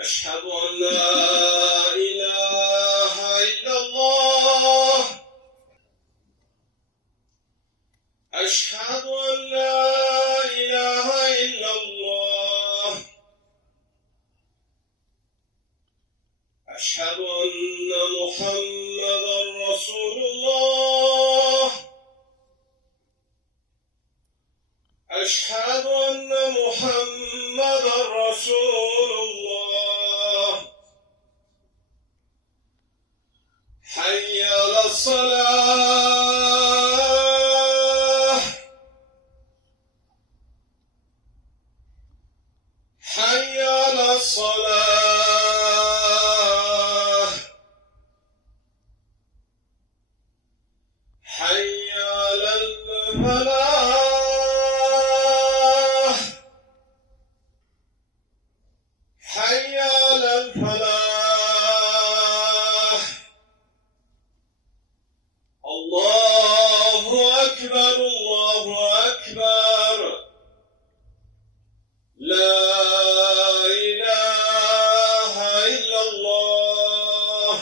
أشهد أن لا إله إلا الله أشهد أن لا إله إلا الله أشهد أن محمدا رسول الله أشهد أن محمدا رسول الله حي على الصلاة حي على الصلاة حي على الفلاح حي على الفلاح الله أكبر الله أكبر لا إله إلا الله.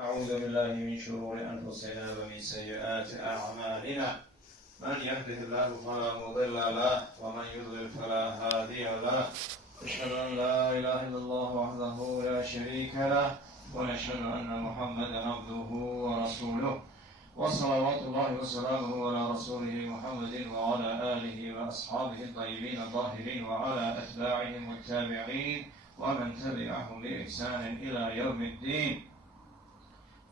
أعوذ بالله من شرور أنفسنا ومن سيئات أعمالنا من يهده الله فلا مضل له ومن يضلل فلا هادي له أشهد أن لا إله إلا الله وحده لا شريك له ونشهد أن محمدا عبده ورسوله وصلوات الله وسلامه على رسوله محمد وعلى آله وأصحابه الطيبين الطاهرين وعلى أتباعهم والتابعين ومن تبعهم بإحسان إلى يوم الدين.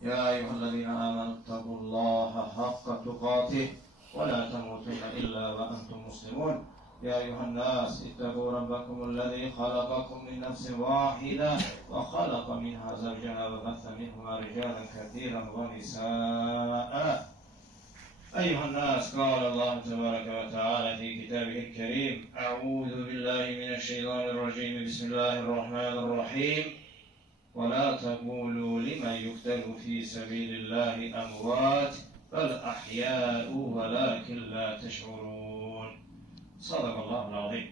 يا أيها الذين آمنوا اتقوا الله حق تقاته ولا تموتن إلا وأنتم مسلمون. يا أيها الناس اتقوا ربكم الذي خلقكم من نفس واحدة وخلق منها زوجها وبث منهما رجالا كثيرا ونساء. أيها الناس قال الله تبارك وتعالى في كتابه الكريم أعوذ بالله من الشيطان الرجيم بسم الله الرحمن الرحيم ولا تقولوا لمن يقتل في سبيل الله أموات بل أحياء ولكن لا تشعرون. Sadaqallahul azim.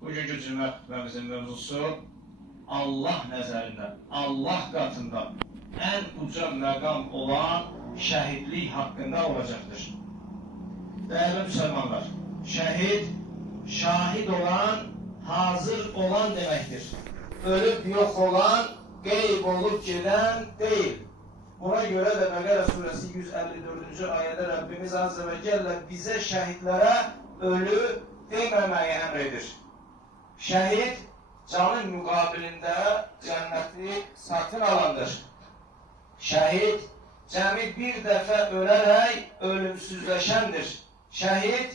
Bugünkü cümlə xutbəmizin mövzusu Allah nəzərində, Allah qatında ən uca məqam olan şəhidlik haqqında olacaqdır. Dəyərli müsəlmanlar, şəhid, şahid olan, hazır olan deməkdir. Ölüb yox olan, qeyb olub gedən deyil. Buna görə də Bəqərə surəsi 154-cü ayədə Rəbbimiz Azze və Cəllə bizə şəhidlərə ölü deməməyi əmr edir. Şəhid canın müqabilində cənnəti satın alandır. Şəhid cəmi bir dəfə ölərək ölümsüzləşəndir. Şəhid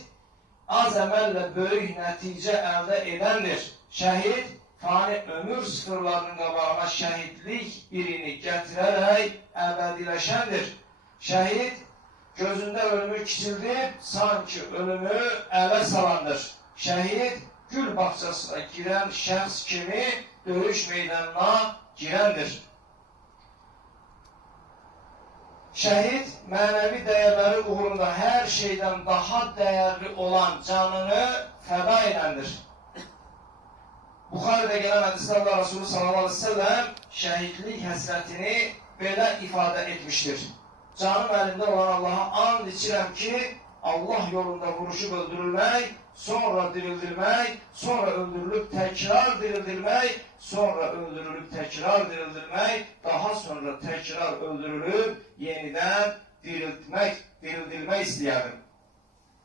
az əməllə böyük nəticə əldə edəndir. Şəhid fani ömür sıfırlarının qabağına şəhidlik birini gətirərək əbədiləşəndir. Şəhid gözündə ölümü kiçildib, sanki ölümü ələ salandır. Şəhid gül bağçasına girən şəxs kimi döyüş meydanına girəndir. Şəhid mənəvi dəyərləri uğrunda hər şeydən daha dəyərli olan canını fəda edəndir. Buxarədə gələn hədisdə Allah Resulü sallallahu aleyhi ve sellem şəhidlik həsrətini belə ifadə etmişdir. Canım əlində olan Allaha and içirəm ki, Allah yolunda vuruşub öldürülmək, sonra dirildilmək, sonra öldürülüb təkrar dirildilmək, sonra öldürülüb təkrar dirildilmək, daha sonra təkrar öldürülüb yenidən dirildilmək istəyərdim.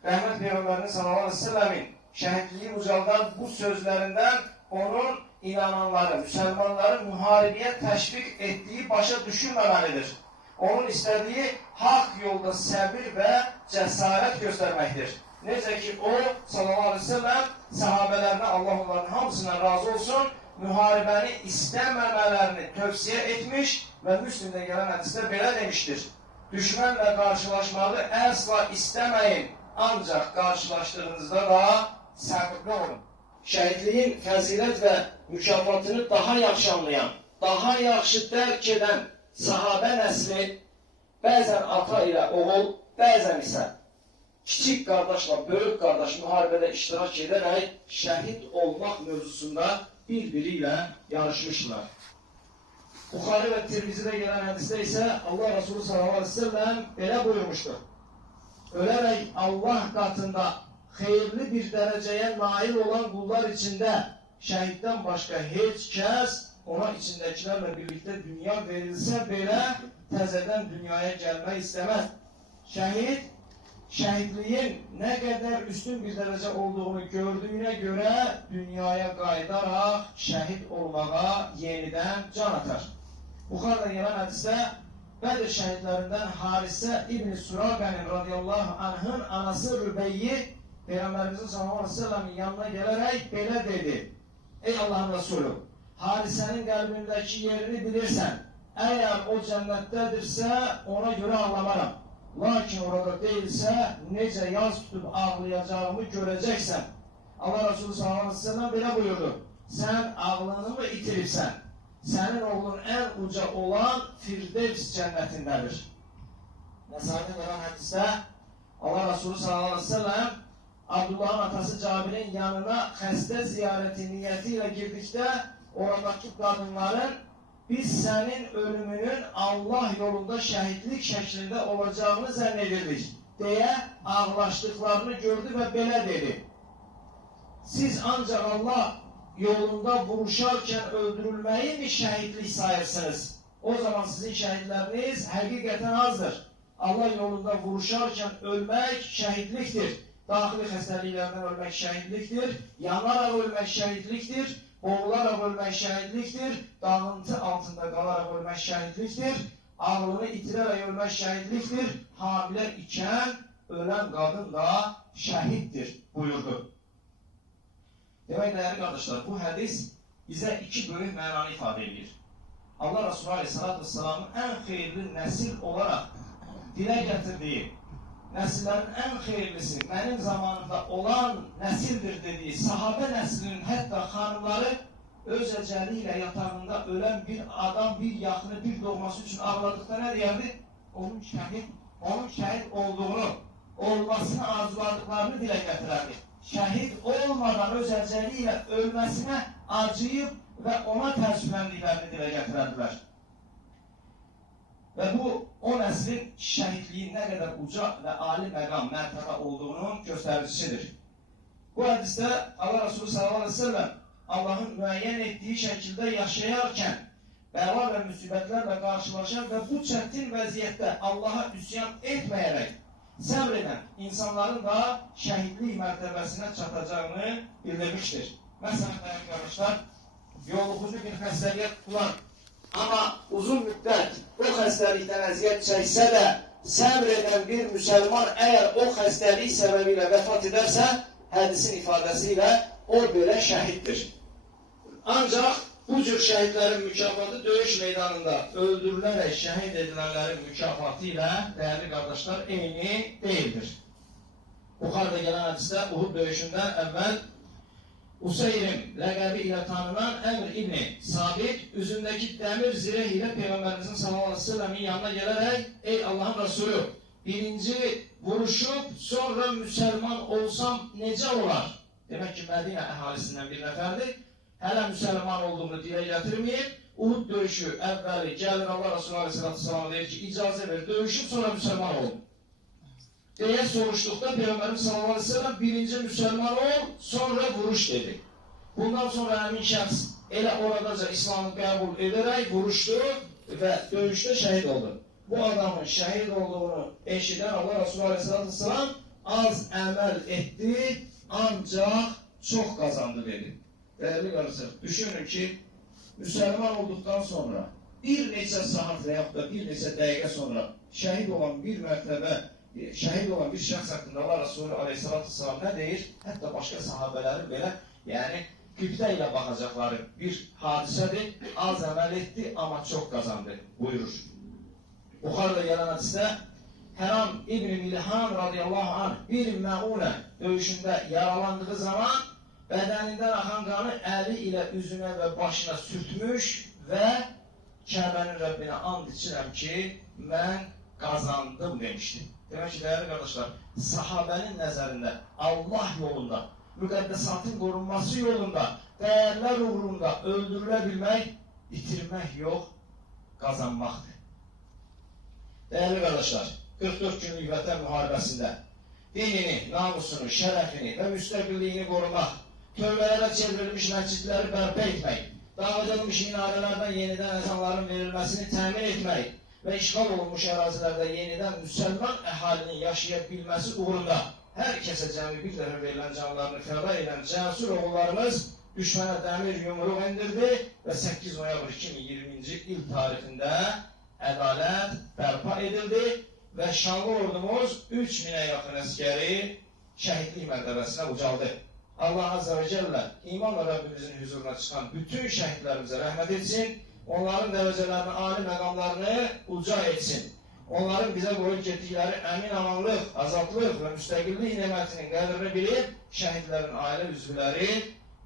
Rəhmət Peyğəmbərinin sallallahu aleyhi ve sellemin şəhidliyi ucaldan bu sözlərindən onun inananları, müsəlmanları müharibəyə təşviq etdiyi başa düşülməməlidir. Onun istədiyi haqq yolda səbir və cəsarət göstərməkdir. Necə ki, o, sallallahu aleyhi ve sellem, sahabələrinə, Allah onların hamısından razı olsun, müharibəni istəməmələrini tövsiyə etmiş və Müslimdə gələn hədisdə belə demişdir. Düşmənlə qarşılaşmağı əsla istəməyin, ancaq qarşılaşdığınızda da səbirli olun. Şəhidliyin fəzilət və mükafatını daha yaxşı anlayan, daha yaxşı dərk edən sahabə nəsli bəzən ata ilə oğul, bəzən isə kiçik qardaşla böyük qardaş müharibədə iştirak edərək şəhid olmaq mövzusunda bir-biriyle yarışmışlar. Buxarı ve Tirmizi'de gelen hadiste ise Allah Resulü sallallahu aleyhi ve sellem belə buyurmuştur. Ölerek Allah katında hayırlı bir dereceye nail olan kullar içinde şehitten başka hiç kes ona içindekilerle birlikte dünya verilse bile tezeden dünyaya gelme istemez. Şehitliğin ne kadar üstün bir derece olduğunu gördüğüne göre dünyaya qayıdarak şehit olmağa yeniden can atar. Buxarda gelen hadiste Bedir şehitlərindən Harisə İbn-i Suraqənin radiyallahu anh'ın anası Rübeyyi Peyğəmbərimizin sallallahu aleyhi ve sellem'in yanına gələrək belə dedi. Ey Allah'ın Resulü, Harisənin qəlbindəki yerini bilirsən. Eğer o cənnətdədirsə ona göre ağlamaram. Lakin orada değilsə necə yaz tutup ağlayacağımı göreceksen. Allah Resulü sallallahu aleyhi ve sellem belə buyurdu. Sen ağlını mı itiribsən? Senin oğlun en uca olan Firdevs cennetindədir. Nəsai'nin gelen hadiste Allah Resulü sallallahu aleyhi ve sellem Abdullah'ın atası Cabir'in yanına xəstə ziyareti niyetiyle girdikdə oradaki kadınların biz senin ölümünün Allah yolunda şehitlik şeklinde olacağını zannedirdik diye ağlaştıklarını gördü ve böyle dedi. Siz ancak Allah yolunda vuruşarken öldürülmeyi mi şehitlik sayırsınız? O zaman sizin şehitleriniz hakikaten azdır. Allah yolunda vuruşarken ölmek şehitliktir. Dahili hastalıklardan ölmek şehitliktir. Yanarak ölmek şehitliktir. Boğularak ölmek şehitliktir. Dağıntı altında kalarak ölmek şehitliktir. Ağlını itirerek ölmek şehitliktir. Hamile iken ölen kadın da şehittir buyurdu. Demek değerli kardeşler, bu hadis bize iki büyük mənanı ifade ediyor. Allah Resulü Aleyhisselatü Vesselam'ın en hayırlı nesil olarak dile getirdiği, nesillerin en hayırlısı benim zamanımda olan nesildir dediği sahabe neslinin hatta hanımları öz eceliyle yatağında ölen bir adam, bir yakını, bir doğması için ağladıkta ne derdi? Onun şehit olduğunu, olmasını arzuladıklarını dile getirerdi. Şehit olmadan öz eceliyle ölmesine acıyıp ve ona teessüflendiklerini dile getirdiler. Ve bu o neslin şehitliğin ne kadar uca ve âli məqam, mərtəbə olduğunun göstericisidir. Bu hadiste Allah Resulü sallallahu aleyhi ve sellem Allah'ın müəyyən ettiği şekilde yaşayarken bəla ve müsibetlerle karşılaşan ve bu çetin vaziyette Allah'a üsyan etmeyerek sabreden insanların da şehitlik mərtəbəsine çatacağını bildirmiştir. Mesela arkadaşlar, yoluxucu bir xəstəliyə tutulan ama uzun müddet o xəstəlikdən əziyyət çəksə də səbreden bir Müslüman eğer o xəstəlik sebebiyle vefat ederse hadisin ifadesiyle o böyle şehittir. Ancak bu cür şehitlerin mükafatı dövüş meydanında öldürülerek şehit edilenlerin mükafatı ile değerli kardeşler eyni değildir. Buxarda gelen hadiste Uhud dövüşünden evvel Useyrim ləqəbi ile tanınan Emr İbni Sabit üzündeki demir zireh ile Peygamberimizin sallallahu aleyhi ve sellem'in yanına gelerek ey Allah'ın Resulü birinci vuruşup sonra Müslüman olsam nece olar? Demek ki Medine əhalisindən bir nəfərdir. Hələ Müslüman olduğunu dile getirmeyip Uhud dövüşü evveli gelir Allah Resulü aleyhissalatü vesselam deyir ki icazə ver dövüşüp sonra Müslüman ol. Diye soruştukta Peygamberimiz sallallahu aleyhi ve sellem birinci Müslüman ol sonra vuruş dedi. Bundan sonra emin şəxs elə oradaca İslam'ı qəbul ederek vuruştu ve dövüşte şehit oldu. Bu adamın şehit olduğunu eşiden Allah Resulü aleyhissalatü vesselam az əməl etti ancak çok kazandı dedi. Değerli kardeşler, düşünün ki Müslüman olduktan sonra bir neçə saat veya da bir neçə dəqiqə sonra şehit olan bir mərtəbə, şehit olan bir şəxs hakkında Allah Resulü aleyhissalatü vesselam ne deyir? Hatta başka sahabeleri belə yani qibdə ilə baxacaqları bir hadisədir. Az əməl etdi ama çok kazandı buyurur. Buxarda gelen hadiste Haram İbn-i Milhan radıyallahu anh bir məunə dövüşünde yaralandığı zaman bedeninden akan kanı eli ile üzüne ve başına sürtmüş ve Kəbənin Rəbbinə and içirəm ki mən kazandım demişti. Demek ki değerli kardeşler sahabenin nəzərində Allah yolunda müqəddəsatın qorunması yolunda, dəyərlər uğrunda öldürülə bilmək, itirmək yox, qazanmaqdır. Dəyərli qardaşlar, 44 günlük vətən müharibəsində dinini, namusunu, şərəfini və müstəqilliyini qorumaq, tövbələrə çevrilmiş məscidləri bərpa etmək, dağıdılmış minarələrdən yenidən əzanların verilməsini təmin etmək və işğal olunmuş ərazilərdə yenidən müsəlman əhalinin yaşaya bilməsi uğrunda hər kəsə cəmi bir dəfə verilən canlarını fəda edən cəsur oğullarımız düşmənə dəmir yumruq endirdi və 8 noyabr 2020-ci il tarixində ədalət bərpa edildi və şanlı ordumuz 3000-ə yaxın əskəri şəhidlik mərtəbəsinə ucaldı. Allah Azze ve Celle imanla Rabbimizin huzuruna çıxan bütün şəhidlərimizə rəhmət etsin, onların dərəcələrini, ali məqamlarını uca etsin. Onların bizə qoyub getdikləri əmin amanlıq, azadlıq və müstəqillik nemətinin qədrini bilib, şəhidlərin ailə üzvləri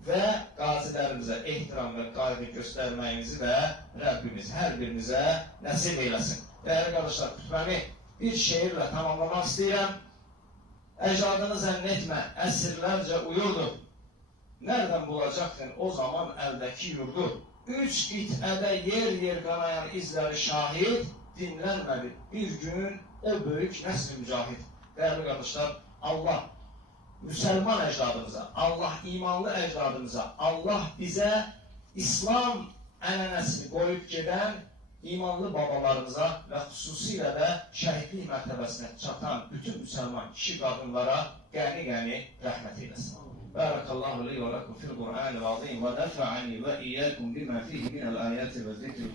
və qazilərimizə ehtiram və qayğı göstərməyimizi də Rəbbimiz hər birimizə nəsib eyləsin. Dəyərli qardaşlar, xütbəmi bir şeirlə tamamlamaq istəyirəm. Əcdadını zənn etmə, əsrlərcə uyurdu. Nereden bulacaktın o zaman eldeki yurdu? 3 qitədə yer qanayan izləri şahid, dinlənmədi bir gün o böyük nəsl mücahid. Dəyərli qardaşlar, Allah müsəlman əcdadımıza, Allah imanlı əcdadımıza, Allah bizə İslam ənənəsini qoyub gedən imanlı babalarımıza və xüsusilə də şəhidlik mərtəbəsinə çatan bütün müsəlman kişi qadınlara qəni rəhmət eyləsin. Barakallahu li və lakum fil Qur'an-ı azim və nəfa'ani və iyyəkum bimə fihi minəl ayəti və zikri